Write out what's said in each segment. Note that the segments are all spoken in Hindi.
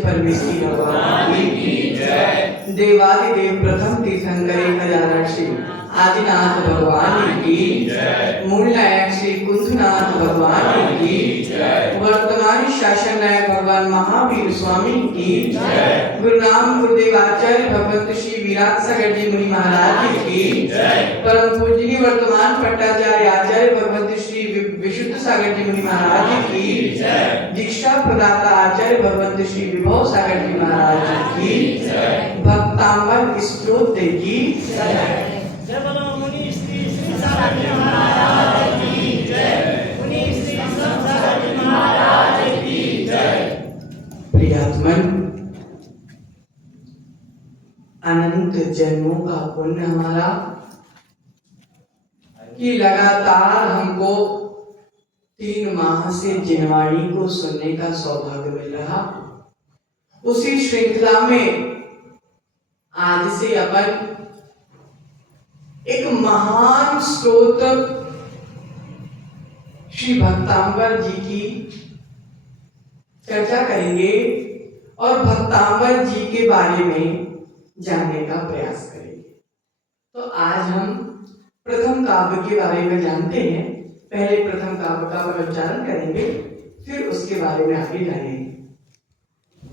परमेश्वरी भगवान की जय। देवादिदेव प्रथम तीर्थंकरे खजानर्षि आदिनाथ भगवान की जय। मूल नायक श्री कुंभनाथ भगवान की जय। वर्तमान शासन नायक भगवान महावीर स्वामी की जय। गुरु नाम गुरुदेव आचार्य भगवत श्री विराट सागर जी मुनि महाराज की जय। परम पूजनीय वर्तमान पट्टाचार्य आचार्य भगवत श्री विशुद्ध सागर जी मुनि महाराज की जय। दीक्षा प्रदाता आचार्य भगवत श्री विभव सागर जी महाराज की जय। भक्तांबर स्तोत्र की जय। जय बोलो मुनि श्री सागर जी महाराज की जय। मुनि श्री सागर जी महाराज की जय। प्रियात्मन, अनंत जन्मों का पुण्य हमारा कि लगातार हमको 3 माह से जिनवाणी को सुनने का सौभाग्य मिल रहा। उसी श्रृंखला में आज से अपन एक महान स्तोत्र श्री भक्तांबर जी की चर्चा करेंगे और भक्तांबर जी के बारे में जानने का प्रयास करेंगे। तो आज हम प्रथम काव्य के बारे में जानते हैं। पहले प्रथम काव्य का उच्चारण करेंगे, फिर उसके बारे में आगे जानेंगे।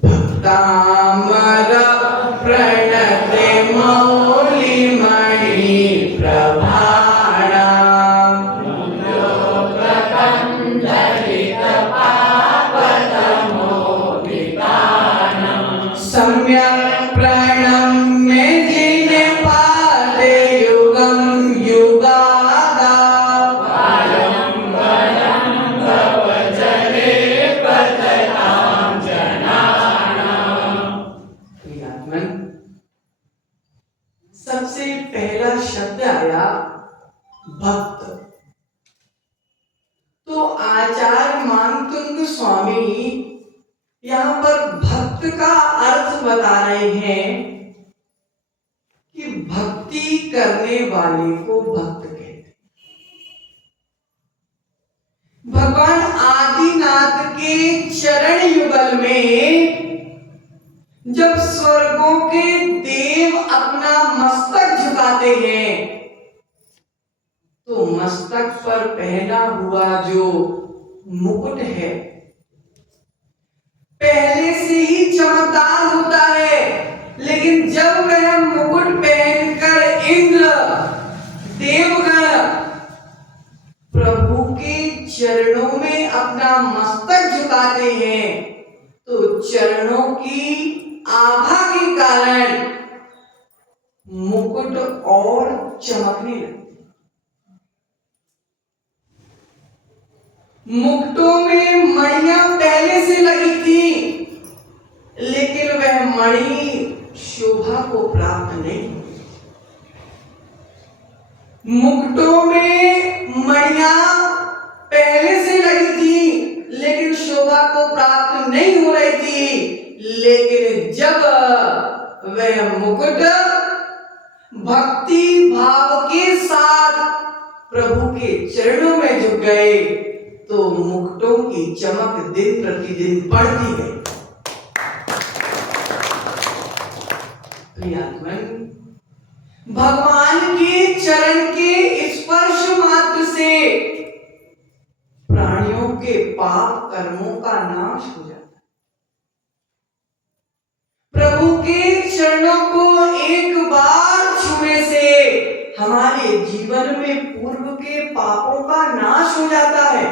भक्तांबर प्रणते मौलिमणि प्रभाणम् सम्यक् प्रणम्य जिने पादे युगं युगादा भवजले पततां जनानाम्। सबसे पहला शब्द आया भक्त। तो आचार्य मानतुंग स्वामी यहाँ पर भक्त का अर्थ बता रहे हैं कि भक्ति करने वाले को भक्त कहते हैं। भगवान आदिनाथ के चरण युगल में जब स्वर्गों के देव अपना मस्तक झुकाते हैं तो मस्तक पर पहना हुआ जो मुकुट है पहले से ही चमकदार होता है, लेकिन जब वह मुकुट पहनकर इंद्र देवगण प्रभु के चरणों में अपना मस्तक झुकाते हैं तो चरणों की आभा के कारण मुकुट और चमकने लगते। मुकुटों में मणियां पहले से लगी थी, लेकिन वह मणि शोभा को प्राप्त नहीं। मुकुटों में मणियां पहले से लगी थी, लेकिन शोभा को प्राप्त नहीं हो रही थी। लेकिन जब वह मुकुट भक्ति भाव के साथ प्रभु के चरणों में झुक गए तो मुकुटों की चमक दिन प्रतिदिन बढ़ती गई। प्रियात्मन, भगवान के चरण के स्पर्श मात्र से प्राणियों के पाप कर्मों का नाश हो जाता है। प्रभु के चरणों को एक बार छूने से हमारे जीवन में पूर्व के पापों का नाश हो जाता है।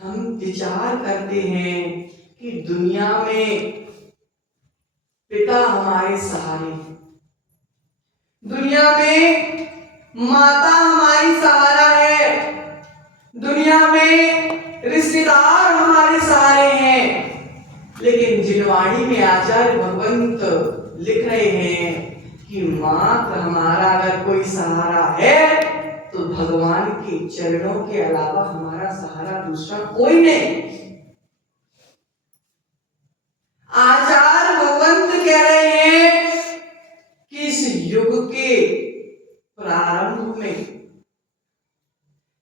हम विचार करते हैं कि दुनिया में पिता हमारे सहारे हैं, दुनिया में माता हमारी सहारा है, दुनिया में रिश्तेदार हमारे सहारे हैं। लेकिन जिनवाणी में आचार्य भगवंत लिख रहे हैं कि मात्र हमारा अगर कोई सहारा है तो भगवान के चरणों के अलावा हमारा सहारा दूसरा कोई नहीं। आचार्य भगवंत कह रहे हैं कि इस युग के प्रारंभ में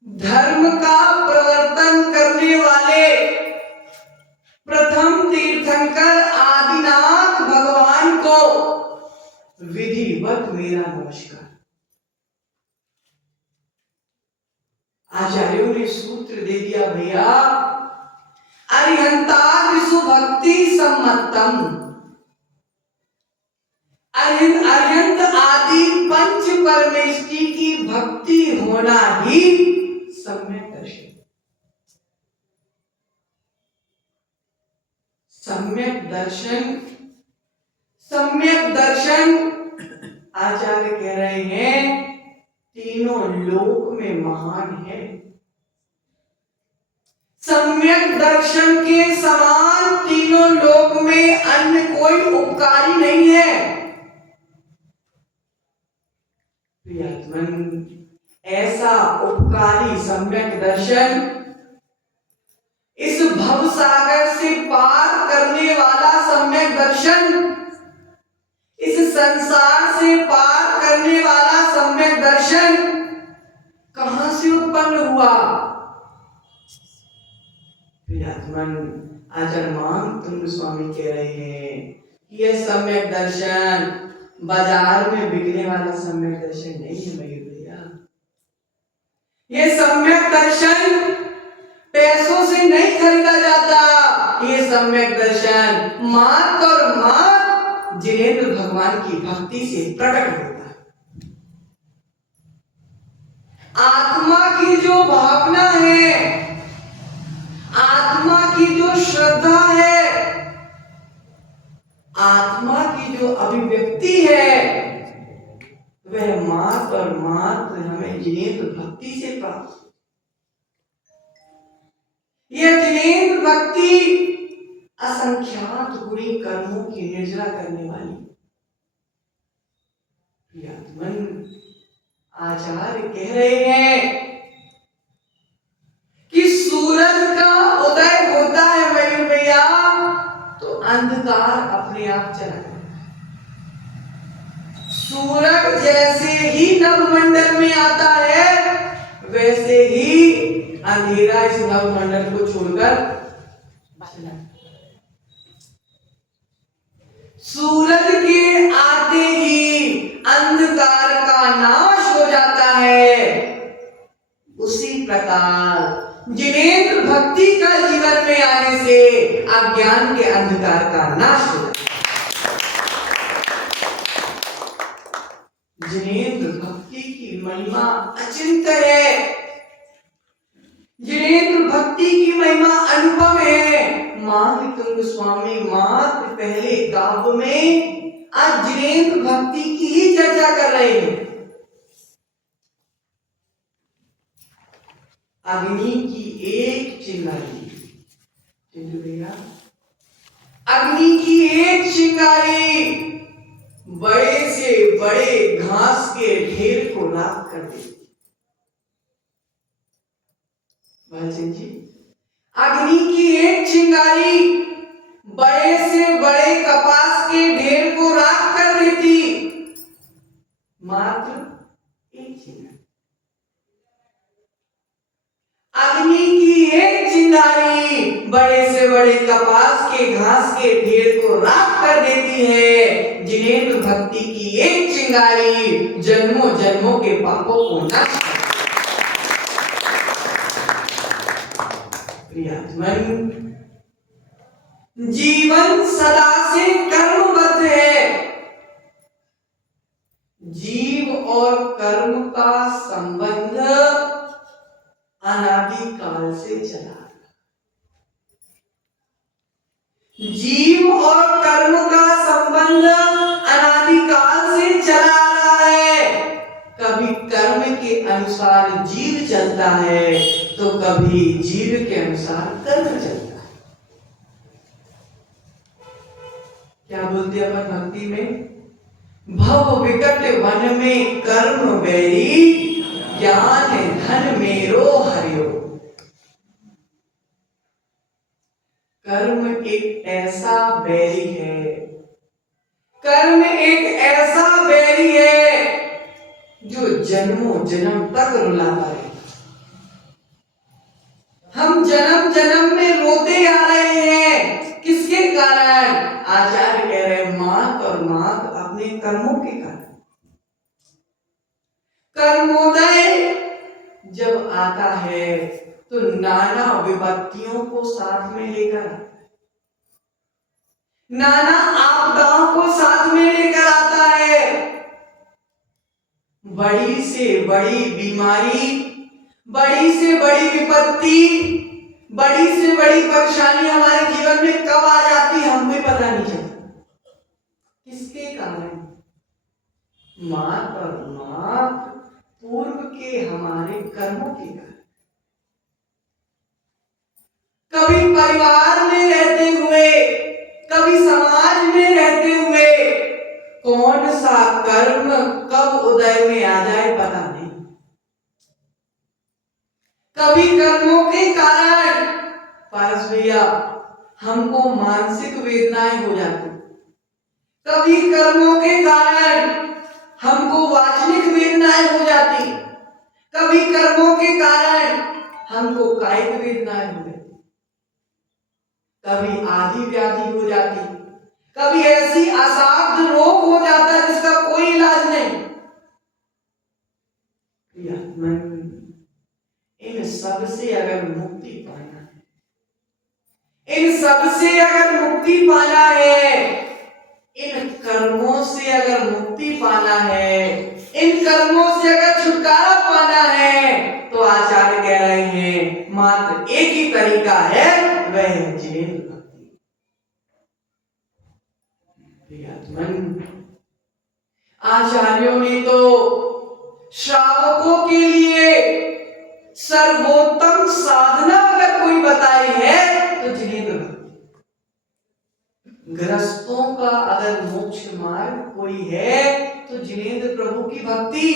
धर्म का प्रवर्तन करने वाले मेरा नमस्कार। आचार्यों ने सूत्र दे दिया भैया, अरिहंतादिषु भक्ति सम्मतम, अरिहंत आदि पंच परमेष्टि की भक्ति होना ही सम्यक दर्शन। सम्यक दर्शन, सम्यक दर्शन आचार्य कह रहे हैं तीनों लोक में महान है। सम्यक दर्शन के समान तीनों लोक में अन्य कोई उपकारी नहीं है। प्रियतमन, ऐसा उपकारी सम्यक दर्शन, इस भव सागर से पार करने वाला सम्यक दर्शन, इस संसार से पार करने वाला सम्यक दर्शन कहां से उत्पन्न हुआ? प्रियतमन, आचार्य मानतुंग स्वामी कह रहे हैं कि यह सम्यक दर्शन बाजार में बिकने वाला सम्यक दर्शन नहीं है मयूर भैया। यह सम्यक दर्शन पैसों से नहीं खरीदा जाता। ये सम्यक दर्शन मात्र और मात्र जिनेंद्र भगवान की भक्ति से प्रकट होता है। आत्मा की जो भावना है, आत्मा की जो श्रद्धा है, आत्मा की जो अभिव्यक्ति है, वह मात्र और मात्र हमें जिनेंद्र भक्ति से प्राप्त। यह जिनेंद्र भक्ति असंख्यात गुणी कर्मों की निर्जरा करने वाली। प्रियतमन, आचार्य कह रहे हैं कि सूरज का उदय होता है मयूर भैया तो अंधकार अपने आप चला जाता है। सूरज जैसे ही नवमंडल में आता है वैसे ही अंधेरा इस नवमंडल को छोड़कर चला। सूरज के आते ही अंधकार का नाश हो जाता है। उसी प्रकार जिनेंद्र भक्ति का जीवन में आने से अज्ञान के अंधकार का नाश हो जाता है। जिनेंद्र भक्ति की महिमा अचिंत्य है। जिनेंद्र भक्ति की महिमा अनुपम है। मानतुंग स्वामी मात्र पहले काव्य में आज जिनेंद्र भक्ति की ही चर्चा कर रहे हैं। अग्नि की एक चिंगारी, अग्नि की एक चिंगारी बड़े से बड़े घास के ढेर को राख कर देती। जी, अग्नि की एक चिंगारी बड़े से बड़े कपास के ढेर को राख कर देती। मात्र एक चिंगारी, अग्नि की एक चिंगारी बड़े से बड़े कपास के घास के ढेर को राख कर देती है। जिनेंद्र भक्ति की एक चिंगारी जन्मों जन्मों के पापों को नाश। प्रियतमन, जीवन सदा से कर्मबद्ध है। जीव और कर्म का संबंध अनादि काल से चला। जीव और कर्म का संबंध अनादि काल से चला आ रहा है। कभी कर्म के अनुसार जीव चलता है तो कभी जीव के अनुसार कर्म चलता है। क्या बोलते हैं अपन भक्ति में? भव विकट वन में कर्म बैरी, ज्ञान धन मेरो हरियो। कर्म एक ऐसा बैरी है, कर्म एक ऐसा बैरी है जो जन्मों जन्म तक रुलाता है। हम जन्म जन्म में रोते आ रहे हैं। किसके कारण? आचार्य कह रहे हैं मात और मात अपने कर्मों के कारण। खुशियों को साथ में लेकर आता है, नाना आपदाओं को साथ में लेकर आता है। बड़ी से बड़ी बीमारी, बड़ी से बड़ी विपत्ति, बड़ी से बड़ी परेशानी हमारे जीवन में कब आ जाती है हमें पता नहीं चलता। किसके कारण? मात और मात पूर्व के हमारे कर्मों के कारण। कभी परिवार में रहते हुए, कभी समाज में रहते हुए कौन सा कर्म कब उदय में आ जाए पता नहीं। कभी कर्मों के कारण पारस भैया हमको मानसिक वेदनाएं हो जाती, कभी कर्मों के कारण हमको वाचनिक वेदनाएं हो जाती, कभी कर्मों के कारण हमको कायिक वेदनाएं हो जाती, कभी आदि व्याधि हो जाती, कभी ऐसी असाध्य रोग हो जाता है जिसका कोई इलाज नहीं। इन सब से अगर मुक्ति पाना है, इन सब से अगर मुक्ति पाना है, इन कर्मों से अगर मुक्ति पाना है, इन कर्मों से अगर छुटकारा पाना है, तो आचार्य कह रहे हैं मात्र एक ही तरीका है, वह है जिनेंद्र भक्ति। आचार्यों ने तो श्रावकों के लिए सर्वोत्तम साधना अगर कोई बताई है तो जिनेंद्र भक्ति। गृहस्थों का अगर मोक्ष मार्ग कोई है तो जिनेंद्र प्रभु की भक्ति।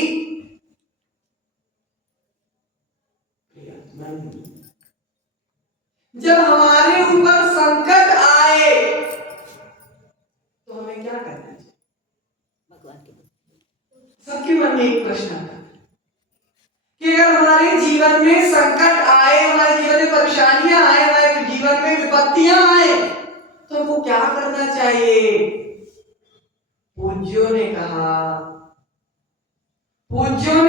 जब हमारे ऊपर संकट आए तो हमें क्या करना चाहिए? सबके मन में एक प्रश्न आता है कि अगर हमारे जीवन में संकट आए, हमारे जीवन में परेशानियां आए, हमारे जीवन में विपत्तियां आए, तो हमको क्या करना चाहिए? पूज्यों ने कहा, पूज्यों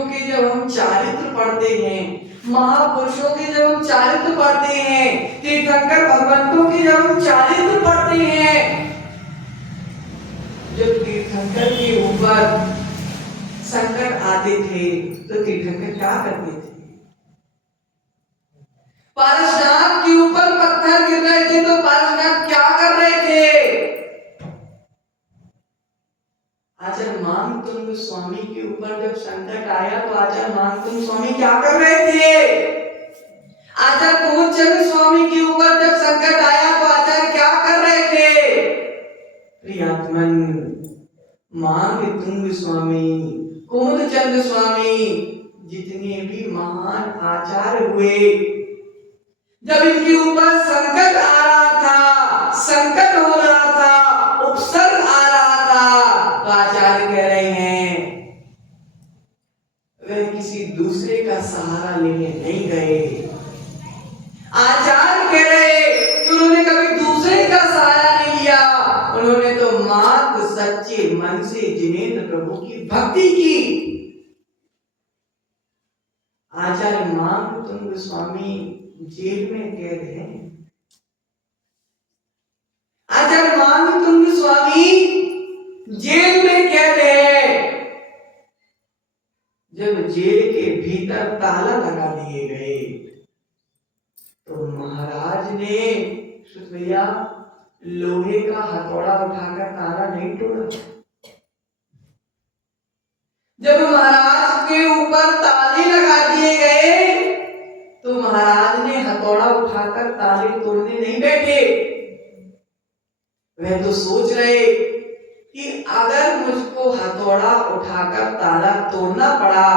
के जब हम चारित्र पढ़ते हैं, महापुरुषों के जब हम चारित्र पढ़ते हैं, तीर्थंकर भगवंतों के जब हम चारित्र पढ़ते हैं, जब तीर्थंकर के ऊपर संकट आते थे तो तीर्थंकर क्या करते थे? पारसनाथ के ऊपर पत्थर गिर रहे थे तो पारसनाथ क्या कर रहे थे? आचार्य मानतुंग स्वामी के ऊपर जब संकट आया तो आचार्य मानतुंग स्वामी क्या कर रहे थे? आचार्य प्रमोदचंद्र स्वामी के ऊपर जब संकट आया तो आचार्य क्या कर रहे थे? प्रियात्मन मानतुंग स्वामी, कुमुदचंद्र स्वामी, जितने भी महान आचार्य हुए, जब इनके ऊपर संकट आ रहा था, संकट हो रहा था, उपसर्ग आ रहा था, तो आचार्य कह रहे हैं वह किसी दूसरे का सहारा लेने नहीं गए। आचार्य कह रहे कि उन्होंने कभी दूसरे का सहारा नहीं लिया, उन्होंने तो मात्र सच्चे मन से जिनेंद्र प्रभु की भक्ति की। आचार्य मानतुंग स्वामी जेल में कैद हैं। आचार्य मानतुंग स्वामी जेल में कैद है। जब जेल के भीतर ताला लगा दिए गए तो महाराज ने भैया लोहे का हथौड़ा उठाकर ताला नहीं तोड़ा। जब महाराज के ऊपर ताले लगा दिए गए तो महाराज ने हथौड़ा उठाकर ताले तोड़ने नहीं बैठे। वह तो सोच रहे कि अगर मुझको हथौड़ा उठाकर ताला तोड़ना पड़ा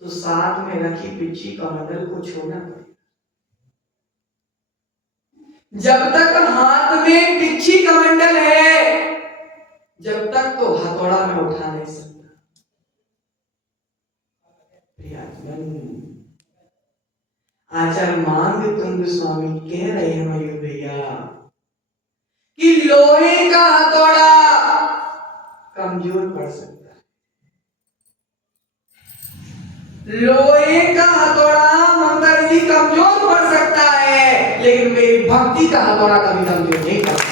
तो साथ में रखी पिच्छी कमंडल को छोड़ना पड़ेगा। जब तक हाथ में पिच्छी कमंडल है, जब तक तो हथौड़ा में उठा नहीं सकता। आचार्य मानतुंग स्वामी कह रहे हैं मयूर भैया कि लोहे का हथौड़ा कमजोर पड़ सकता है, लोहे का हथौड़ा ममता दीदी कमजोर पड़ सकता है, लेकिन मेरी भक्ति का हथौड़ा कभी कमजोर नहीं पड़ सकता।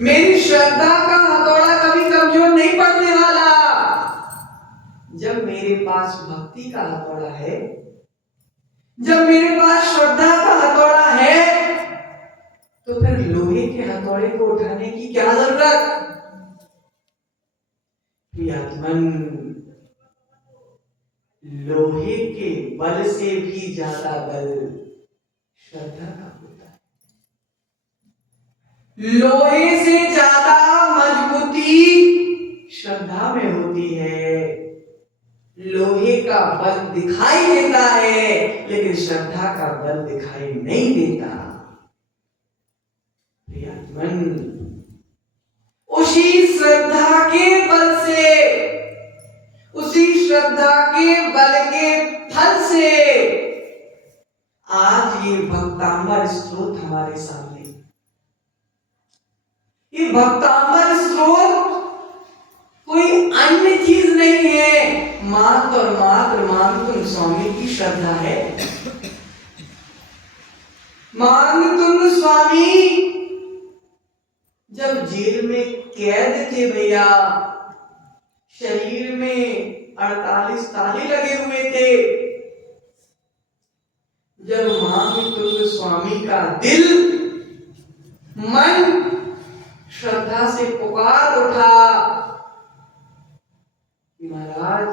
मेरी श्रद्धा का हथौड़ा कभी कमजोर नहीं पड़ने वाला। जब मेरे पास भक्ति का हथौड़ा है, जब मेरे पास श्रद्धा का हथौड़ा है, तो फिर लोहे के हथौड़े को उठाने की क्या जरूरत। प्रियतमन, लोहे के बल से भी ज्यादा बल श्रद्धा का होता है। लोहे से ज्यादा मजबूती श्रद्धा में होती है। लोहे का बल दिखाई देता है, लेकिन श्रद्धा का बल दिखाई नहीं देता। प्रियतमन, उसी श्रद्धा के बल से, उसी श्रद्धा के बल के फल से आज ये भक्तांबर स्रोत हमारे सामने। ये भक्तांबर स्रोत कोई अन्य चीज नहीं है, मात्र और मात्र मानतुम स्वामी की श्रद्धा है। मानतुम स्वामी जब जेल में कैद थे भैया, शरीर में 48 ताले लगे हुए थे। जब मानतुम स्वामी का दिल मन श्रद्धा से पुकार उठा, महाराज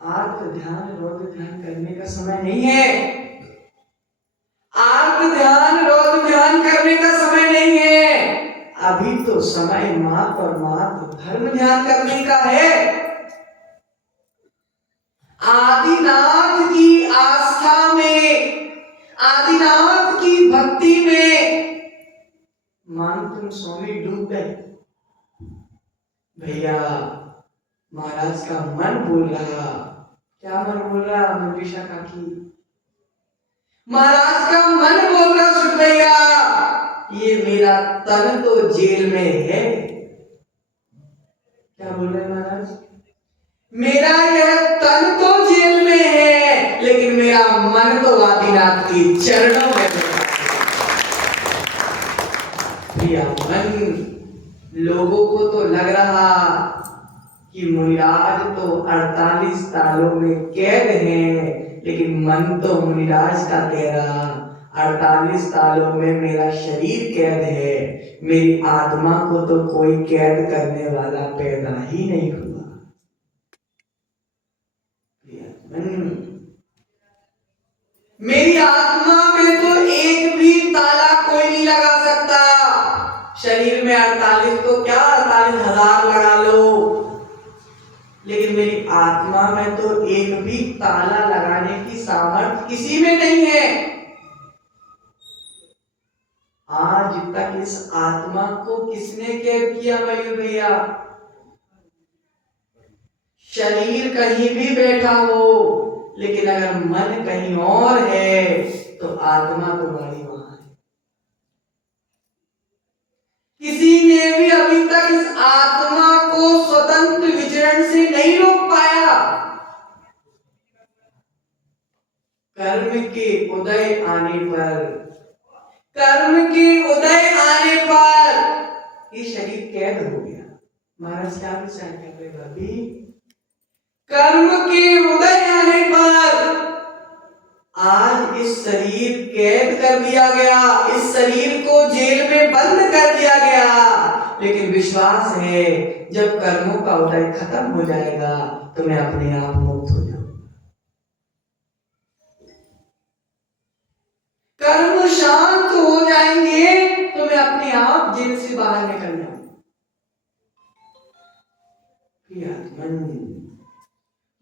आत्म ध्यान रौद्र ध्यान करने का समय नहीं है। आत्म ध्यान रौद्र ध्यान करने का समय नहीं है। अभी तो समय मात्र और मात्र धर्म ध्यान करने का है। आदिनाथ की आस्था में, आदिनाथ की भक्ति में मानतुम स्वामी डूब गए। भैया महाराज का मन बोल रहा, क्या मन बोल रहा मंजुषा काकी? महाराज का मन बोल रहा सुन भैया, ये मेरा तन तो जेल में है। क्या बोल रहे महाराज? मेरा यह तन तो जेल में है, लेकिन मेरा मन तो आदिनाथ के चरणों में है। प्रिया मन, लोगों को तो लग रहा कि मुनिराज तो 48 तालों में कैद हैं, लेकिन मन तो मुनिराज का कह रहा 48 तालों में मेरा शरीर कैद है, मेरी आत्मा को तो कोई कैद करने वाला पैदा ही नहीं हुआ। मेरी आत्मा में तो एक भी ताला कोई नहीं लगा सकता। शरीर में 48 तो क्या 48,000 लगा लो, लेकिन मेरी आत्मा में तो एक भी ताला लगाने की सामर्थ्य किसी में नहीं है। आज तक इस आत्मा को किसने कैद किया भाई भैया? शरीर कहीं भी बैठा हो, लेकिन अगर मन कहीं और है तो आत्मा तुम्हारी वहां है। किसी ने भी अभी तक इस आत्मा को स्वतंत्र विचरण से नहीं रोक पाया। कर्म के उदय आने पर, कर्म के उदय आने पर ये शरीर कैद हो गया। महाराज क्या विचार कर रहे भाभी? कर्म के उदय आने पर आज इस शरीर कैद कर दिया गया, इस शरीर को जेल में बंद कर दिया गया, लेकिन विश्वास है जब कर्मों का उदय खत्म हो जाएगा तो मैं अपने आप मुक्त हो जाऊंगा। कर्म शांत हो जाएंगे तो मैं अपने आप जेल से बाहर निकल जाऊंगा।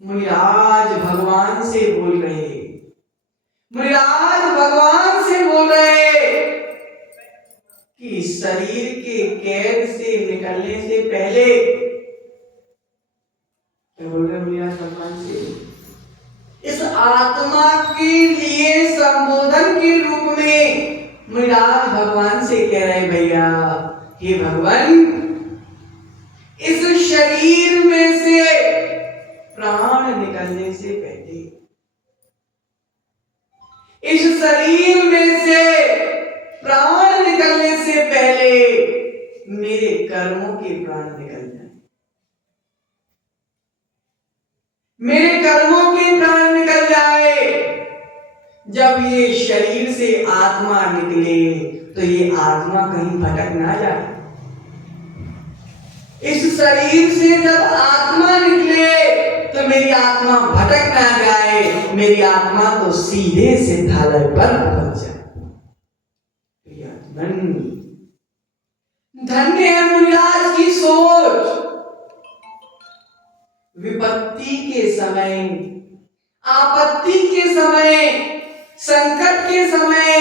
मुनिराज भगवान से बोल रहे, मुनिराज भगवान से बोल रहे कि शरीर के कैद से निकलने से पहले, क्या बोल रहे मुनिराज भगवान से? इस आत्मा के लिए संबोधन के रूप में मुनिराज भगवान से कह रहे भैया, हे भगवान, इस शरीर में से पहले, इस शरीर में से प्राण निकलने से पहले मेरे कर्मों के प्राण निकल जाए, मेरे कर्मों के प्राण निकल जाए। जब ये शरीर से आत्मा निकले तो ये आत्मा कहीं भटक ना जाए। इस शरीर से जब आत्मा निकले तो मेरी आत्मा भटक ना जाए, मेरी आत्मा तो सीधे से ढाले पर पहुंच जाए। धन्य है मुनिराज की सोच। विपत्ति के समय, आपत्ति के समय, संकट के समय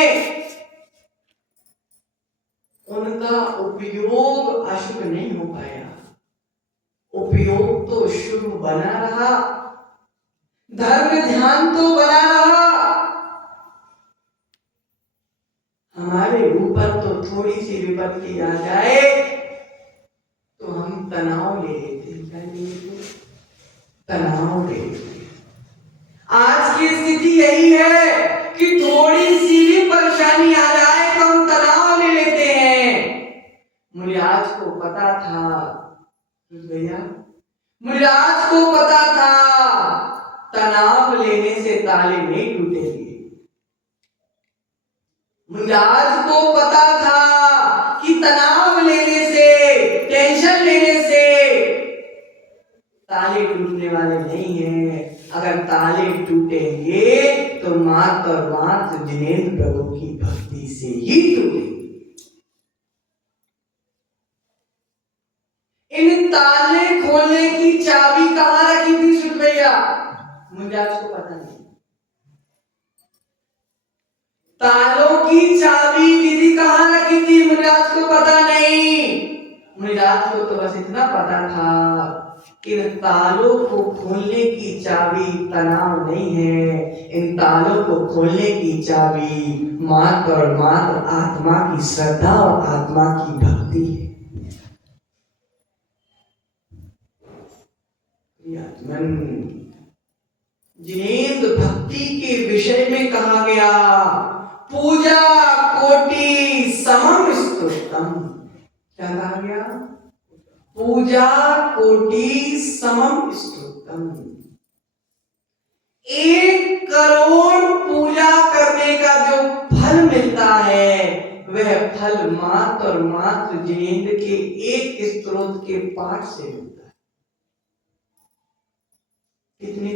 उनका उपयोग अशुभ नहीं हो पाया, उपयोग तो शुभ बना रहा, धर्म ध्यान तो बना रहा। हमारे ऊपर तो थोड़ी सी विपत्ति आ जाए तो हम तनाव ले लेते हैं, तनाव ले लेते हैं। आज की स्थिति यही है कि थोड़ी सी भी परेशानी आ जाए तो हम तनाव ले लेते हैं। मुनिराज को पता था भैया, मुनिराज को पता था तनाव लेने से ताले नहीं टूटेंगे। मुनिराज को पता था कि तनाव लेने से, टेंशन लेने से ताले टूटने वाले नहीं हैं। अगर ताले टूटेंगे तो मात्र और मात्र जिनेंद्र प्रभु की भक्ति से ही टूटेंगे। इन ताले खोलने की चाबी कहां रखी थी सुन भैया? मुनिराज को पता नहीं। तालों की चाबी दीदी कहां रखी थी मुनिराज को पता नहीं। मुनिराज को तो बस इतना पता था कि इन तालों को खोलने की चाबी तनाव नहीं है, इन तालों को खोलने की चाबी मात्र और मात्र आत्मा की श्रद्धा और आत्मा की भक्ति है। जिनेंद्र भक्ति के विषय में कहा गया पूजा कोटि समम स्तुतम। क्या कहा गया? पूजा कोटि समम स्तुतम। 1 करोड़ पूजा करने का जो फल मिलता है वह फल मात्र और मात्र जिनेंद्र के एक स्तोत्र के पाठ से मिलता है। कितने?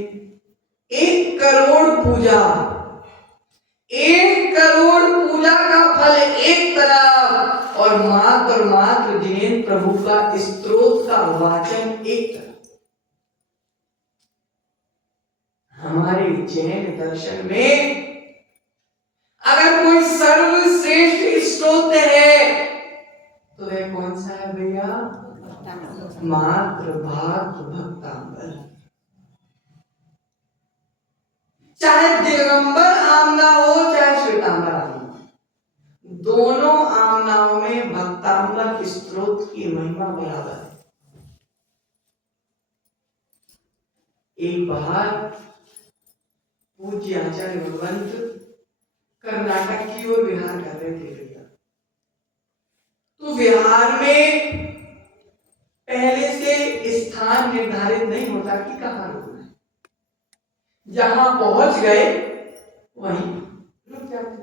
1 करोड़ पूजा, 1 करोड़ पूजा का फल एक तरफ और मात्र जिनेंद्र प्रभु का स्तोत्र का वाचन एक तरफ। हमारे जैन दर्शन में अगर कोई सर्वश्रेष्ठ स्तोत्र है तो वह कौन सा है भैया? मात्र भागवत भक्तांबर। चाहे दिगंबर आमना हो चाहे श्वेतांबर आमना, दोनों आमनाओं में भक्तांबर स्तोत्र की महिमा बराबर है। एक बार पूज्य आचार्य भगवंत कर्नाटक की ओर विहार कर रहे थे भैया। तो विहार में पहले से स्थान निर्धारित नहीं होता कि कहाँ रुकना है, जहां पहुंच गए वहीं रुक जाते।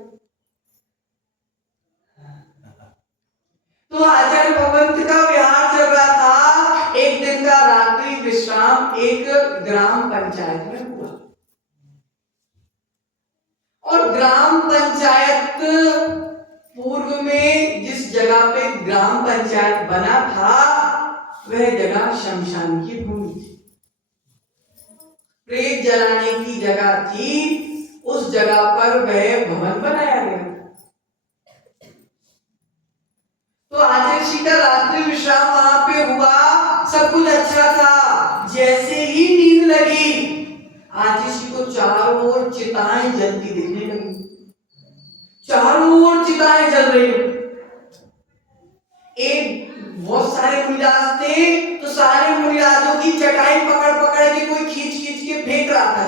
तो आचार्य भगवंत का विहार चल रहा था। एक दिन का रात्रि विश्राम एक ग्राम पंचायत में हुआ और ग्राम पंचायत पूर्व में जिस जगह पे ग्राम पंचायत बना था वह जगह शमशान की भूमि थी, प्रेत जलाने की जगह थी। उस जगह पर वह भवन बनाया गया। तो आचार्य जी का रात्रि विश्राम वहां पे हुआ, सब कुछ अच्छा था। जैसे ही नींद लगी आचार्य जी को चारों ओर चिताएं जलती दिखने लगी, चारों ओर चिताएं जल रही। एक बहुत सारे मुनिराज थे तो सारे मुनिराजों की चटाई पकड़ पकड़ के कोई खींच खींच के फेंक रहा था।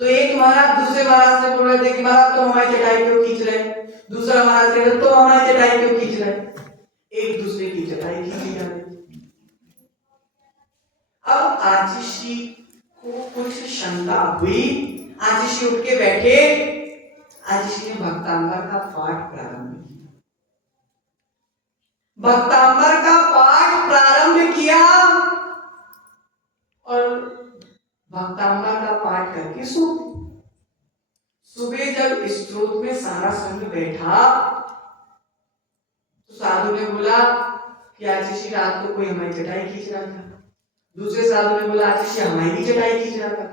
तो एक महाराज दूसरे महाराज से बोल रहे थे कि महाराज तुम हमारी चटाई क्यों खींच रहे हैं? दूसरा महाराज कह रहे तुम हमारी चटाई क्यों खींच रहे हैं? एक दूसरे की चटाई खींची जा रही। अब आजीशी को कुछ शंका हुई। आजीशी उठ के बैठे। आजीशी ने भक्तांबर का पाठ प्रारंभ किया। भक्तांबर का पाठ प्रारंभ किया और भक्तांबर का पाठ करके सो। सुबह जब स्त्रोत में सारा संघ बैठा तो साधु ने बोला कि आजीशी रात को कोई हमारी चटाई खींच रहा था। दूसरे साधु ने बोला आजीशी हमारी चटाई खींच रहा था।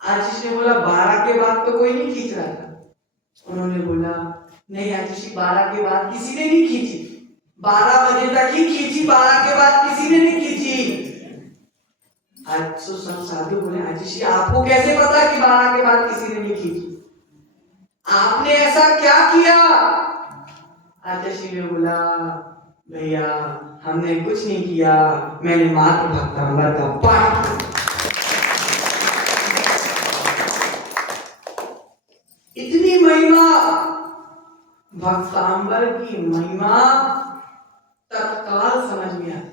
आजीशी ने बोला 12 के बाद तो कोई नहीं खींच रहा था। उन्होंने बोला नहीं आजीशी 12 के बाद किसी ने नहीं खींची, 12 बजे तक ही खींची, 12 के बाद किसी ने नहीं खींची। आज तो सब साधु बोले आजीशी आपको कैसे पता कि 12 के बाद किसी ने नहीं खींची? आपने ऐसा क्या किया? आजीशी ने बोला भैया हमने कुछ नहीं किया, मैंने मात्र भक्तांबर का पाठ। इतनी महिमा, भक्तांबर की महिमा तत्काल समझ में आती।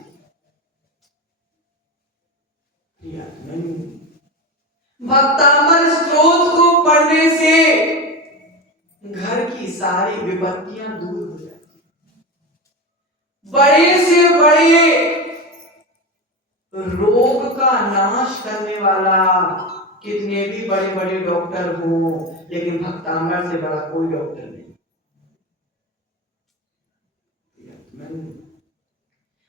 भक्तांबर स्तोत्र को पढ़ने से घर की सारी विपत्तियां दूर हो जाती। बड़े से बड़े रोग का नाश करने वाला कितने भी बड़े बड़े डॉक्टर हो, लेकिन भक्तांबर से बड़ा कोई डॉक्टर नहीं।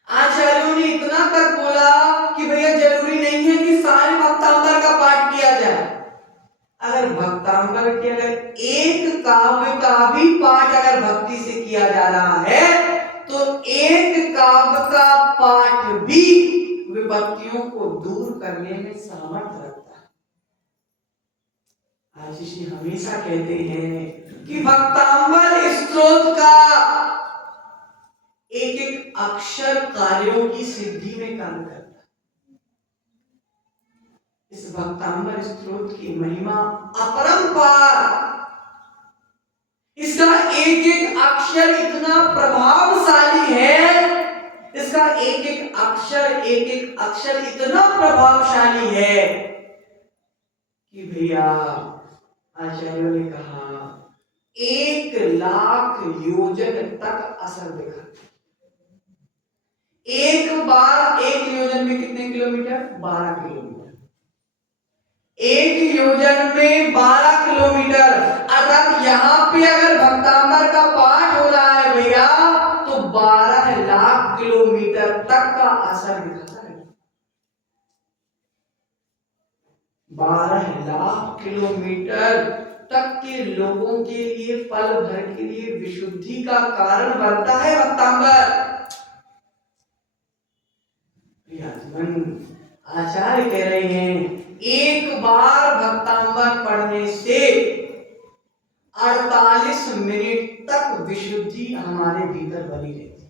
आचार्यों ने इतना तक बोला कि भैया जरूरी नहीं है कि सारे भक्तांबर का पाठ किया जाए। अगर भक्तांबर के अगर एक काव्य का भी पाठ अगर भक्ति से किया जा रहा है तो एक काव्य का पाठ भी विपत्तियों को दूर करने में सामर्थ्य रखता है। आजीशी हमेशा कहते हैं कि भक्तांबर स्तोत्र का एक एक अक्षर कार्यों की सिद्धि में काम करता है। इस भक्तांबर स्तोत्र की महिमा अपरंपार। इसका एक एक अक्षर इतना प्रभावशाली है, इसका एक एक अक्षर इतना प्रभावशाली है कि भैया आचार्यों ने कहा 1,00,000 योजन तक असर दिखा। एक बार एक योजन में कितने किलोमीटर? 12 किलोमीटर। एक योजन में 12 किलोमीटर। अर्थात यहाँ पे अगर भक्तांबर का पाठ हो रहा है भैया तो 12,00,000 किलोमीटर तक का असर दिखाता है। 12,00,000 किलोमीटर तक के लोगों के लिए पल भर के लिए विशुद्धि का कारण बनता है भक्तांबर। आचार्य कह रहे हैं एक बार भक्तांबर पढ़ने से 48 मिनट तक विशुद्धि हमारे भीतर बनी रहती।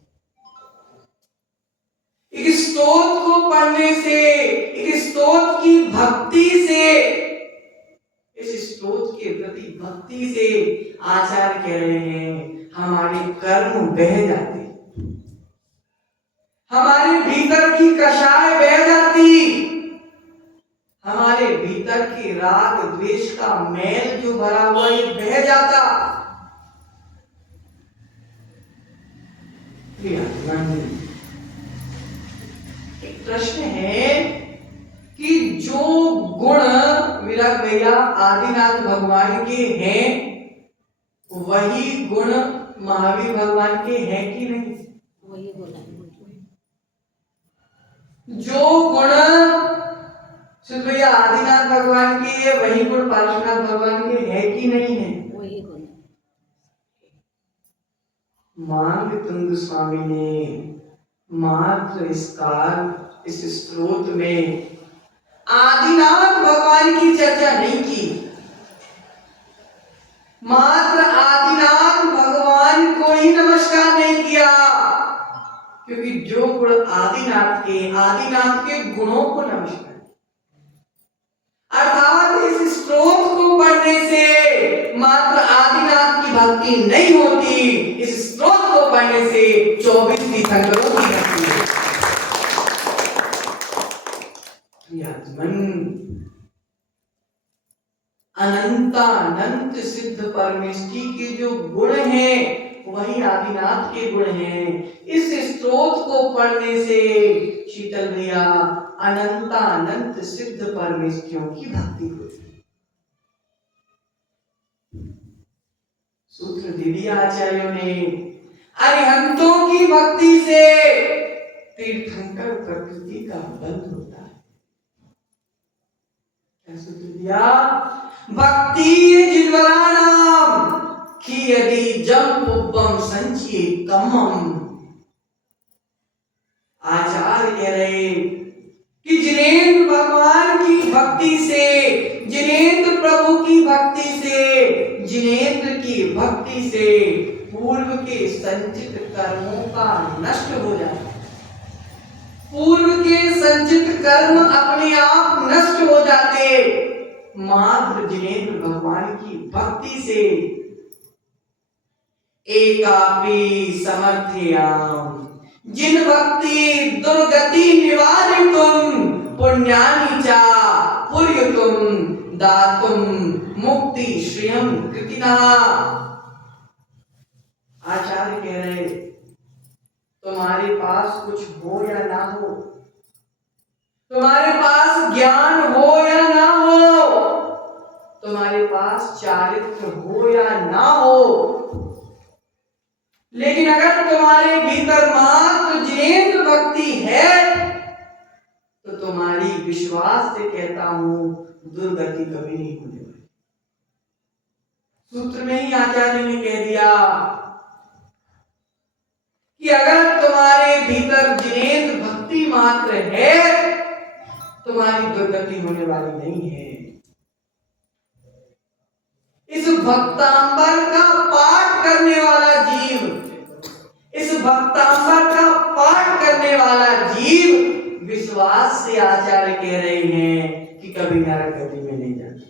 एक स्तोत्र को पढ़ने से, एक स्तोत्र की भक्ति से, इस स्तोत्र के प्रति भक्ति से आचार्य कह रहे हैं हमारे कर्म बह जाते, हमारे भीतर की कषाय बह जाती, हमारे भीतर के राग द्वेष का मैल जो भरा हुआ ये बह जाता। एक प्रश्न है कि जो गुण विराग भैया आदिनाथ भगवान के हैं वही गुण महावीर भगवान के हैं कि नहीं? वही बोला। जो गुण सिर्फ भैया आदिनाथ भगवान के है वही गुण पार्श्वनाथ भगवान के है कि नहीं है? वही गुण। मांग तुंग स्वामी ने मात्र इस स्त्रोत में आदिनाथ भगवान की चर्चा नहीं की। मात्र आदिनाथ भगवान को ही नमस्कार नहीं किया, क्योंकि जो गुण आदिनाथ के गुणों को नमस्कार। अर्थात इस स्त्रोत की इस स्त्रोत को पढ़ने से 24 तीर्थंकरों की भक्ति है। अनंत सिद्ध परमेष्टि के जो गुण हैं वही आदिनाथ के गुण हैं। इस स्तोत्र को पढ़ने से शीतल भैया अनंत सिद्ध परमेष्टियों की भक्ति होती। सूत्र दे दिया आचार्यों ने, अरिहंतों की भक्ति से तीर्थंकर प्रकृति का बंध होता है। क्या सूत्र दिया? भक्ति जिद्वराणाम कि यदि जम पुब्बम संचिए कमम। आचार्य कह रहे कि जिनेन्द्र भगवान की भक्ति से, जिनेन्द्र प्रभु की भक्ति से, जिनेन्द्र की भक्ति से पूर्व के संचित कर्मों का नष्ट हो जाता है। पूर्व के संचित कर्म अपने आप नष्ट हो जाते मात्र जिनेन्द्र भगवान की भक्ति से। एकापि समर्थयाम जिन भक्ति दुर्गति निवारितुम पुण्यानि च पुर्युतुम दातुम मुक्ति श्रियम कृतिना। आचार्य कह रहे तुम्हारे पास कुछ हो या ना हो, तुम्हारे पास ज्ञान हो या ना हो, तुम्हारे पास चारित्र हो या ना हो, लेकिन अगर तुम्हारे भीतर मात्र जिनेन्द्र भक्ति है तो तुम्हारी विश्वास से कहता हूं दुर्गति कभी नहीं होने वाली। सूत्र में ही आचार्य ने कह दिया कि अगर तुम्हारे भीतर जिनेन्द्र भक्ति मात्र है तुम्हारी दुर्गति होने वाली नहीं है। इस भक्तांबर का पाठ करने वाला जीव, इस भक्तांबर का पाठ करने वाला जीव विश्वास से आचार्य कह रहे हैं कि कभी नरक गति में नहीं जाता।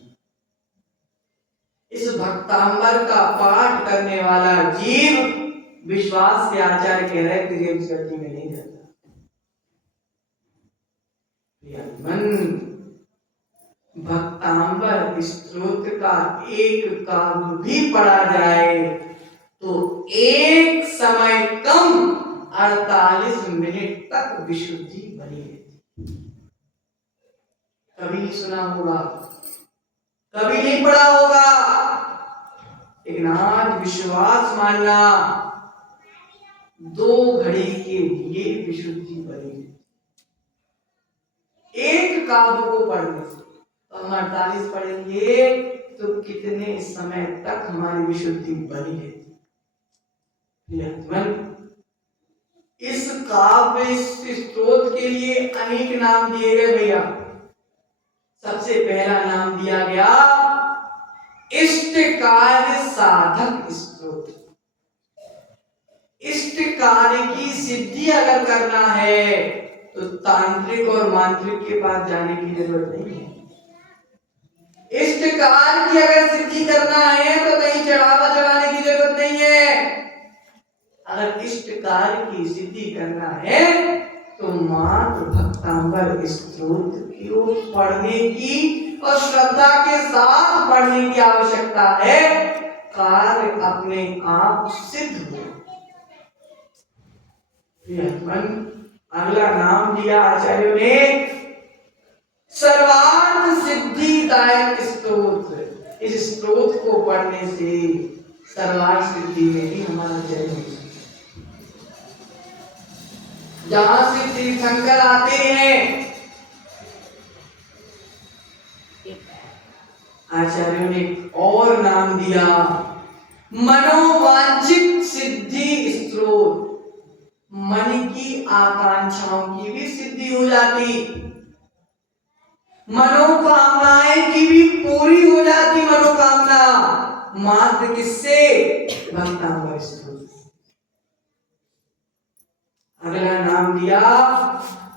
इस भक्तांबर का पाठ करने वाला जीव विश्वास से आचार्य कह रहे हैं कि ये गति में नहीं जाता। भक्तांबर स्तोत्र का एक काव्य भी पढ़ा जाए तो एक समय कम 48 मिनट तक विशुद्धि बनी रहती। कभी नहीं सुना होगा, कभी नहीं पढ़ा होगा, लेकिन आज विश्वास मानना 2 घड़ी के लिए विशुद्धि बनी रहती। एक काव्य को पढ़ने से तो हम 48 पढ़ेंगे तो कितने समय तक हमारी विशुद्धि बनी रहती। इस काव्य स्तोत्र के लिए अनेक नाम दिए गए भैया। सबसे पहला नाम दिया गया इष्ट कार्य साधक स्तोत्र। इष्ट कार्य की सिद्धि अगर करना है तो तांत्रिक और मांत्रिक के पास जाने की जरूरत नहीं है। इष्ट कार्य की अगर सिद्धि करना है तो कहीं चढ़ावा चढ़ाने की जरूरत नहीं है। अगर इष्ट कार्य की सिद्धि करना है तो मात्र भक्तांबर स्तोत्र को पढ़ने की और श्रद्धा के साथ पढ़ने की आवश्यकता है। कार्य अपने आप सिद्ध हो। अगला नाम दिया आचार्यों ने सर्वार्थ सिद्धिदायक स्तोत्र। इस स्तोत्र को पढ़ने से सर्वार्थ सिद्धि में भी हमारा जय हो। जहां से तीर्थंकर आते हैं आचार्यों ने और नाम दिया मनोवांछित सिद्धि स्तोत्र। मन की आकांक्षाओं की भी सिद्धि हो जाती, मनोकामनाएं की भी पूरी हो जाती। मनोकामना मात्र किससे? भक्तांबर स्तोत्र। अगला नाम दिया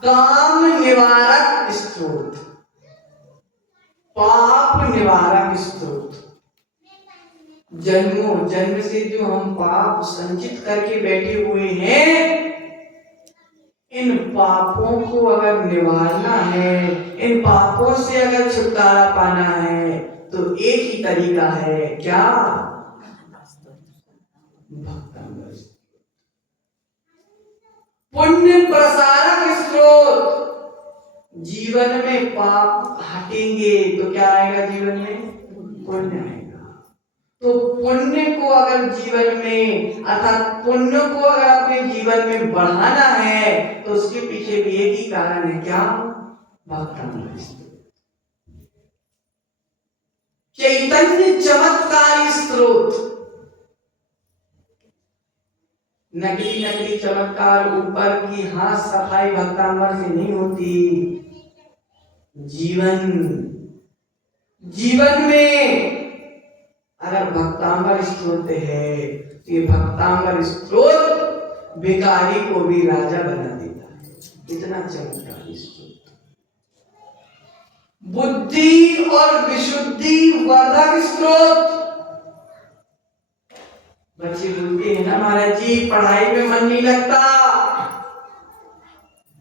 काम निवारक स्तोत्र, पाप निवारक स्तोत्र। जन्मों जन्म से जो हम पाप संचित करके बैठे हुए हैं, इन पापों को अगर निवारना है, इन पापों से अगर छुटकारा पाना है, तो एक ही तरीका है, क्या? भक्तामृत। पुण्य प्रसारक स्रोत। जीवन में पाप हटेंगे तो क्या आएगा? जीवन में पुण्य आएगा। तो पुण्य को अगर जीवन में, अर्थात पुण्य को अगर अपने जीवन में बढ़ाना है, तो उसके पीछे भी एक ही कारण है, क्या? भक्तामृत। चैतन्य चमत्कारी स्रोत। नकली नकली चमत्कार, ऊपर की हाथ सफाई भक्तामृत से नहीं होती। जीवन में अगर भक्तामृत स्रोत है, तो ये भक्तामृत स्रोत भिखारी को भी राजा बना देता है। इतना चमत्कारी स्रोत। बुद्धि और विशुद्धि वर्धक स्रोत। बच्चे बोलते हैं ना, महाराज जी पढ़ाई में मन नहीं लगता,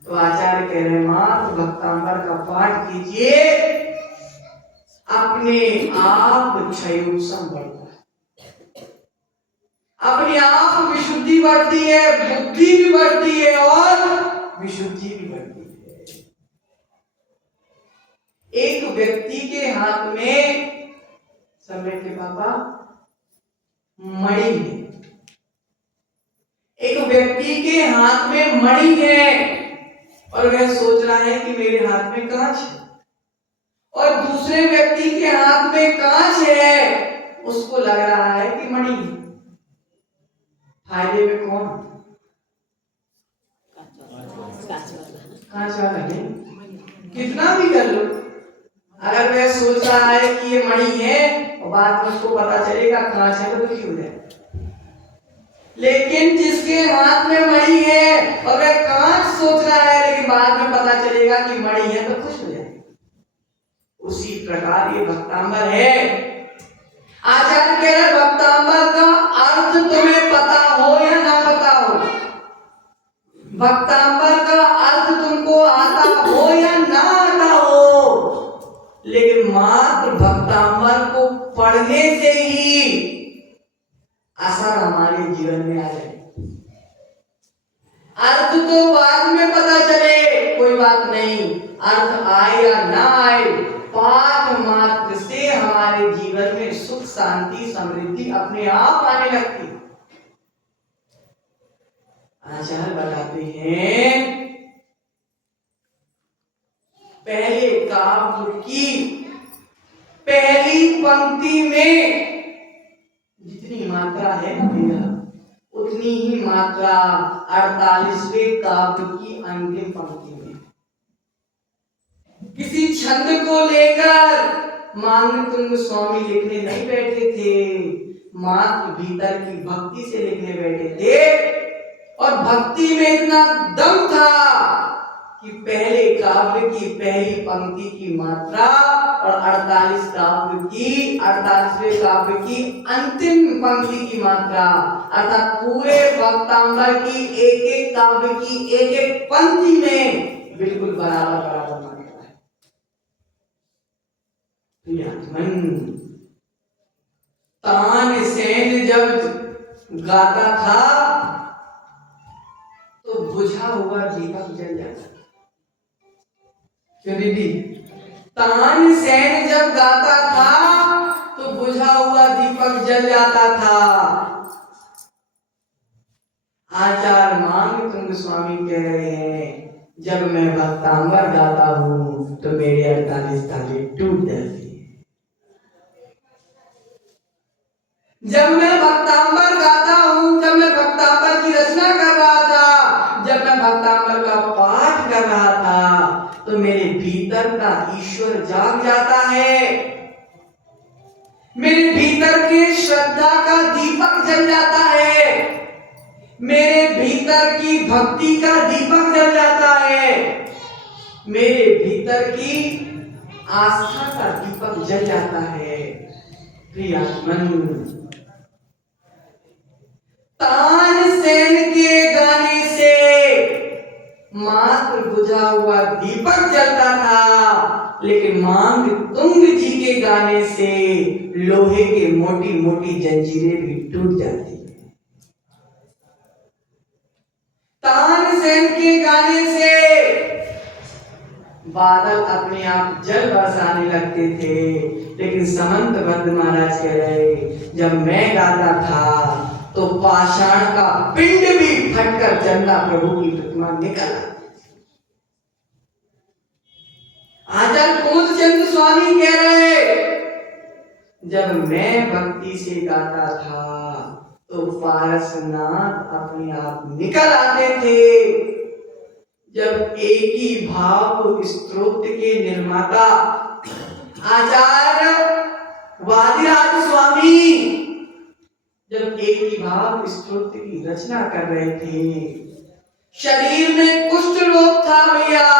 तो आचार्य कह रहे मात्र भक्तामृत का पाठ कीजिए, अपने आप क्षयोत्सम बढ़ता है, अपने आप विशुद्धि बढ़ती है, बुद्धि भी बढ़ती है और विशुद्धि भी बढ़ती है। एक व्यक्ति के हाथ में, समय के पापा, मणि है। एक व्यक्ति के हाथ में मणि है और वह सोच रहा है कि मेरे हाथ में कांच है, और दूसरे व्यक्ति के हाथ में कांच है, उसको लग रहा है कि मणि है। फायदे में कौन? कांच वाला है। कितना भी कर लो, अगर वह सोच रहा है कि ये मणि है और बाद में उसको पता चलेगा कांच है, तो दुखी हो जाए। लेकिन जिसके हाथ में मणि है और वह कांच सोच रहा है, लेकिन बाद में पता चलेगा कि मणि है, तो खुश हो जाए। उसी प्रकार ये भक्तामृत है। आचार्य कह रहे भक्तामृत का अर्थ तुम्हें पता हो या ना पता हो, भक्तामृत का अर्थ तुमको आता हो या ना आता हो, लेकिन मात्र भक्तामृत को पढ़ने से ही असर हमारे जीवन में आ जाए। अर्थ तो बाद में पता चले, कोई बात नहीं, अर्थ आए या ना आए, पाठ मात्र से हमारे जीवन में सुख शांति समृद्धि अपने आप आने लगती। आचार्य बताते हैं, पहले काव्य की पहली पंक्ति में जितनी मात्रा है ना भैया, उतनी ही मात्रा 48वें काव्य की अंतिम पंक्ति में। किसी छंद को लेकर मांगतुंग स्वामी लिखने नहीं बैठे थे, मात्र भीतर की भक्ति से लिखने बैठे थे, और भक्ति में इतना दम था कि पहले काव्य की पहली पंक्ति की मात्रा और 48वें काव्य की अंतिम पंक्ति की मात्रा, अर्थात पूरे भक्तामृत की एक एक काव्य की एक एक पंक्ति में बिल्कुल बराबर बराबर मात्रा है। तानसेन जब गाता था तो बुझा हुआ दीपक जल जाता। क्यों दीदी? तानसेन जब गाता था तो बुझा हुआ दीपक जल जाता था। आचार्य मांगतुंग स्वामी कह रहे हैं, जब मैं भक्तामृत गाता हूं तो मेरे 48 ताले टूट जाते हैं। जब मैं भक्तामृत गाता हूं, जब मैं भक्तामृत की रचना कर रहा था, जब मैं भक्तामृत का पाठ कर रहा था, तो मेरे भीतर का ईश्वर जाग जाता है, मेरे भीतर के श्रद्धा का दीपक जल जाता है, मेरे भीतर की भक्ति का दीपक जल जाता है, मेरे भीतर की आस्था का दीपक जल जाता है। प्रिय आत्मन, तानसेन के गाने से मात्र बुझा हुआ दीपक जलता था, लेकिन मांग तुंग जी के गाने से लोहे के मोटी मोटी जंजीरें भी टूट जाती हैं। तानसेन के गाने से बादल अपने आप जल बरसाने लगते थे, लेकिन समंत भद्र महाराज कह रहे, जब मैं गाता था तो पाषाण का पिंड भी फटकर चंदा प्रभु की प्रतिमा निकल आती। आचार्य कुमुद चंद्र स्वामी कह रहे, जब मैं भक्ति से गाता था तो पारसनाथ अपने आप निकल आते थे। जब एक ही भाव स्तोत्र के निर्माता आचार्य वादिराज स्वामी जब एक ही भाव स्तोत्र की रचना कर रहे थे, शरीर में कुष्ठ रोग था भैया,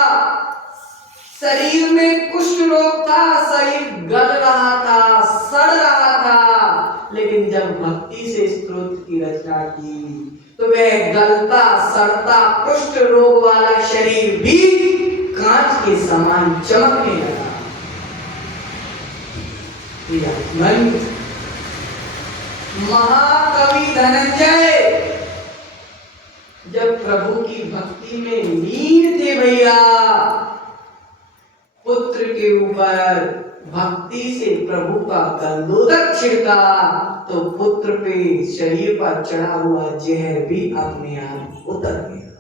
शरीर में कुष्ठ रोग था, शरीर गल रहा था, सड़ रहा था, लेकिन जब भक्ति से स्तोत्र की रचना की तो वह गलता सड़ता कुष्ठ रोग वाला शरीर भी कांच के समान चमकने लगा। महाकवि धनंजय जब प्रभु की भक्ति में लीन थे भैया, पुत्र के ऊपर भक्ति से प्रभु का गंधोदक छिड़का तो पुत्र पे शरीर पर चढ़ा हुआ जहर भी अपने आप उतर गया।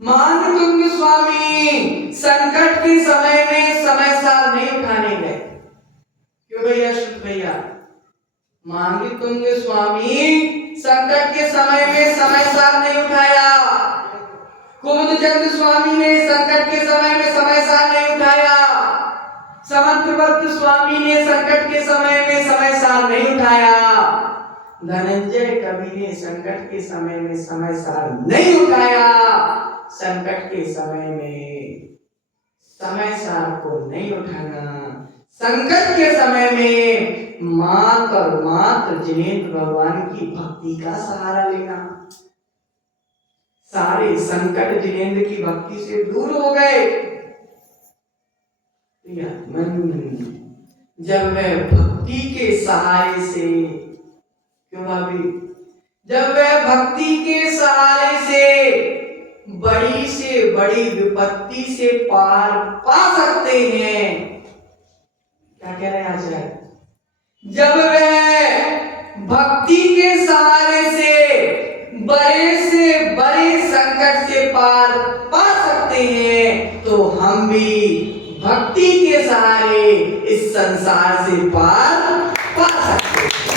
मान तुंग स्वामी संकट के समय में समय सार नहीं उठाने गए। क्यों भैया? शुद्ध भैया, मांगी तुंग स्वामी संकट के समय में समय सार नहीं उठाया। कुमुद चंद्र स्वामी ने संकट के समय में समय सार नहीं उठाया। समंतभद्र स्वामी ने संकट के समय में समय सार नहीं उठाया। धनंजय कवि ने संकट के समय में समय सार नहीं उठाया। संकट के समय में समय सार को नहीं उठाना, संकट के समय में मात्र और मात्र जिनेंद्र भगवान की भक्ति का सहारा लेना। सारे संकट जिनेंद्र की भक्ति से दूर हो गए। जब वह भक्ति के सहारे से, क्यों भाभी, जब वह भक्ति के सहारे से बड़ी विपत्ति से पार पा सकते हैं। क्या कह रहे हैं आचार्य? जब वह भक्ति के सहारे से बड़े संकट से पार पा सकते हैं, तो हम भी भक्ति के सहारे इस संसार से पार पा सकते हैं।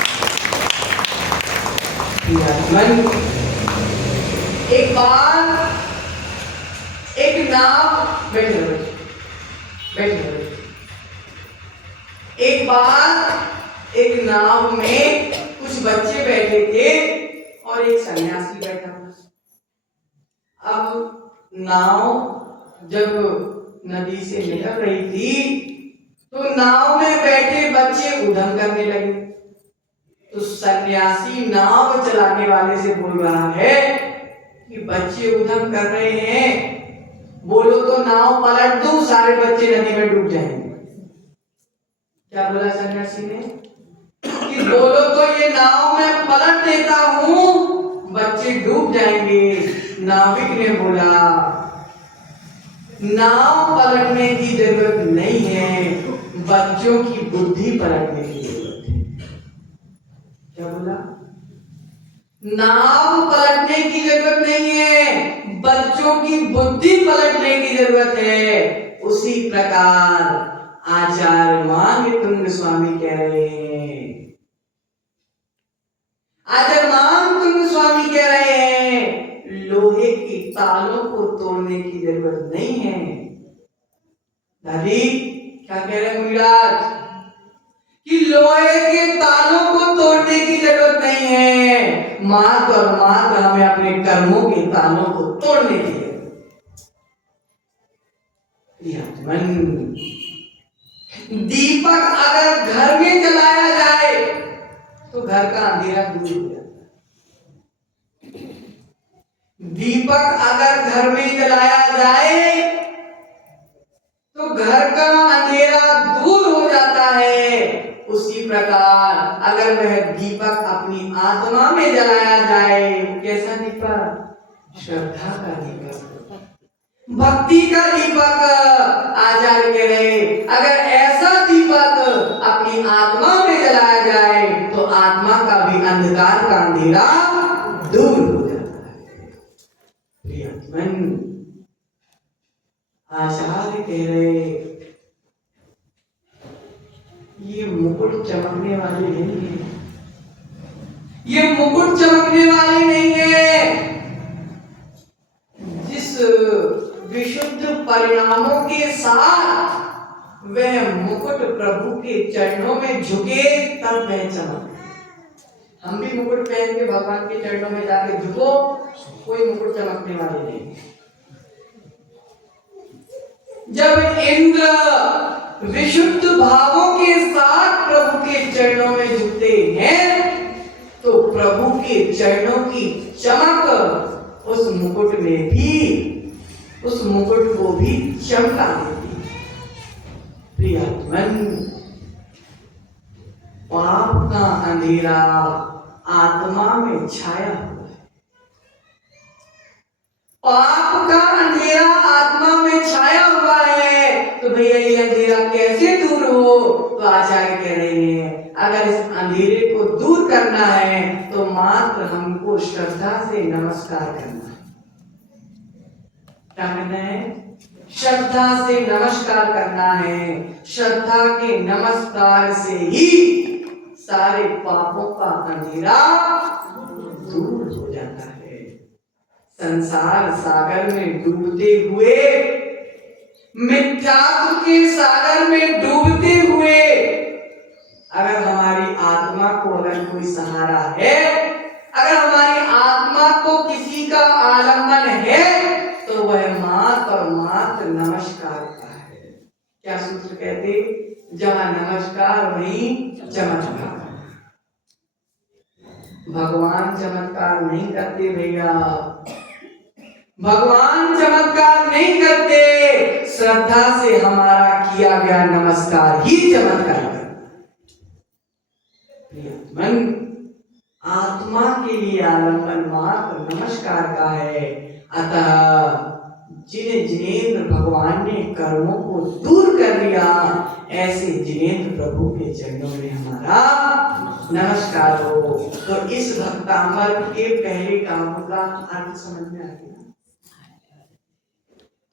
एक बार एक नाव एक बार एक नाव में कुछ बच्चे बैठे थे और एक सन्यासी बैठा था। अब नाव जब नदी से निकल रही थी तो नाव में बैठे बच्चे उधम करने लगे। तो सन्यासी नाव चलाने वाले से बोल रहा है कि बच्चे उधम कर रहे हैं, बोलो तो नाव पलट दूं, सारे बच्चे नदी में डूब जाएंगे। क्या बोला सन्यासी ने? कि बोलो तो ये नाव में पलट देता हूं, बच्चे डूब जाएंगे। नाविक ने बोला, नाव पलटने की जरूरत नहीं है, बच्चों की बुद्धि पलटने की जरूरत है। क्या बोला? नाव पलटने की जरूरत नहीं है, बच्चों की बुद्धि पलटने की जरूरत है। उसी प्रकार आचार्य मांग तुंग स्वामी कह रहे हैं, आचार्य मांग तुंग स्वामी कह रहे हैं, लोहे की तालों को तोड़ने की जरूरत नहीं है। दादी क्या कह रहे हैं मुनिराज? कि लोहे के तालों को तोड़ने की जरूरत नहीं है, मात्र और मात्र हमें अपने कर्मों के तालों को तोड़ने की जरूरत। दीपक अगर घर में जलाया जाए तो घर का अंधेरा दूर हो जाता है। दीपक अगर घर में जलाया जाए तो घर का अंधेरा दूर हो जाता है। उसी प्रकार अगर वह दीपक अपनी आत्मा में जलाया जाए, कैसा दीपक? श्रद्धा का दीपक, भक्ति का दीपक। आचार्य कह रहे अगर ऐसा दीपक अपनी आत्मा में जलाया जाए तो आत्मा का भी अंधकार का अंधेरा दूर हो जाता है। प्रियतमन, आचार्य कह रहे ये मुकुट चमकने वाले नहीं है, ये मुकुट चमकने वाले नहीं है। जिस विशुद्ध परिणामों के साथ वह मुकुट प्रभु के चरणों में झुके तब वह चमके। हम भी मुकुट पहन के भगवान के चरणों में जाके झुको, कोई मुकुट चमकने वाले नहीं। जब इंद्र विशुद्ध भावों के साथ प्रभु के चरणों में झुकते हैं तो प्रभु के चरणों की चमक उस मुकुट में भी, उस मुकुट को भी चमका देती है। प्रियतमन, पाप का अंधेरा आत्मा में छाया हुआ है। पाप का अंधेरा आत्मा में छाया हुआ है तो भैया ये अंधेरा कैसे दूर हो? तो आचार्य कह रहे हैं अगर इस अंधेरे को दूर करना है तो मात्र हमको श्रद्धा से नमस्कार करना है। क्या करना है? श्रद्धा से नमस्कार करना है। श्रद्धा के नमस्कार से ही सारे पापों का अंधेरा दूर हो जाता है। संसार सागर में डूबते हुए, मिथ्यात्व के सागर में डूबते हुए अगर हमारी आत्मा को अगर कोई सहारा है, अगर हमारी आत्मा को किसी का आलंबन है तो वह मात्र और मात्र नमस्कार का है। क्या सूत्र कहते? जहां नमस्कार वहीं चमत्कार। भगवान चमत्कार नहीं करते भैया, भगवान चमत्कार नहीं करते। श्रद्धा से हमारा किया गया नमस्कार ही चमत्कार करता। मन आत्मा के लिए आलंबन मात्र नमस्कार का है। अतः जिन्हें जिनेंद्र भगवान ने कर्मों को दूर कर दिया, ऐसे जिनेंद्र प्रभु के चरणों में हमारा नमस्कार हो। तो इस भक्तांबर के पहले काम का अर्थ समझ में आ गया।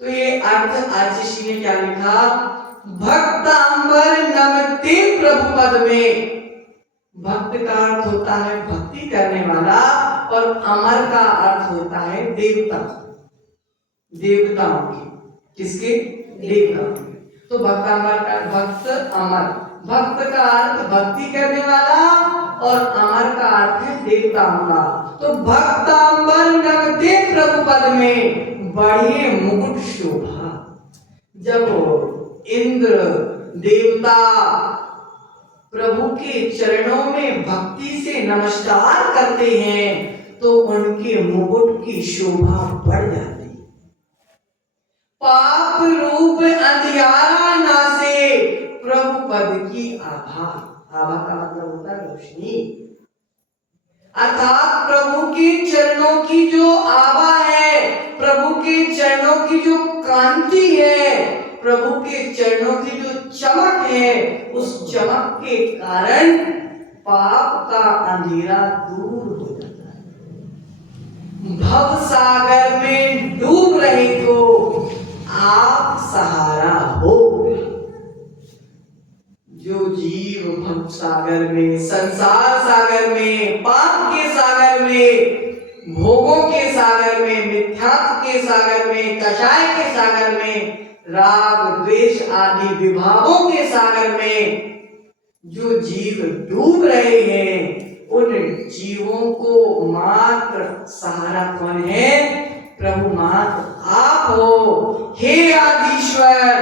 तो ये अर्थ आचार्य ने क्या लिखा? भक्तांबर नमते प्रभु पद में। भक्त का अर्थ होता है भक्ति करने वाला और अमर का अर्थ होता है देवता, देवताओं की। किसके? देवताओं के। तो भक्तांबर का भक्त अमर, भक्त का अर्थ भक्ति करने वाला और अमर का अर्थ है देवताओं का। तो भक्तांबर नमते प्रभु पद में बढ़िए मुकुट शोभा। जब इंद्र देवता प्रभु के चरणों में भक्ति से नमस्कार करते हैं तो उनके मुकुट की शोभा बढ़ जाती है। पाप रूप अंधियारा नासे प्रभु पद की आभा। आभा का मतलब होता है रोशनी, अर्थात प्रभु के चरणों की जो आभा है, प्रभु के चरणों की जो कांति है, प्रभु के चरणों की जो चमक है, उस चमक के कारण पाप का अंधेरा दूर हो जाता है। भव सागर में डूब रहे तो आप सहारा हो। जो जीव भव सागर में, संसार सागर में, पाप के सागर में, भोगों के सागर में, मिथ्यात्व के सागर में, कषाय के सागर में, राग द्वेष आदि विभावों के सागर में जो जीव डूब रहे हैं, उन जीवों को मात्र सहारा कौन है? प्रभु मात्र आप हो। हे आदिश्वर,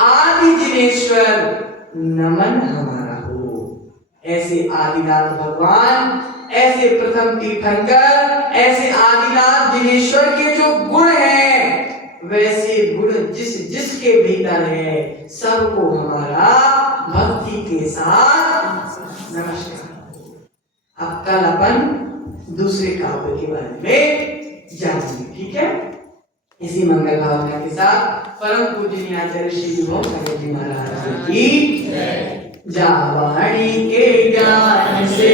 आदि जिनेश्वर, नमन हमारा हो। ऐसे आदिनाथ भगवान, ऐसे प्रथम तीर्थंकर, ऐसे आदिनाथ दिनेश्वर के जो गुण हैं, वैसे गुण जिसके भीतर है, सबको हमारा भक्ति के साथ नमस्कार। अब कल अपन दूसरे काव्य के बारे में जानेंगे, ठीक है। इसी मंगल भावना के साथ परम पूजनीय आचार्य श्री विभो जी महाराज की जय। जावाणी के ज्ञान से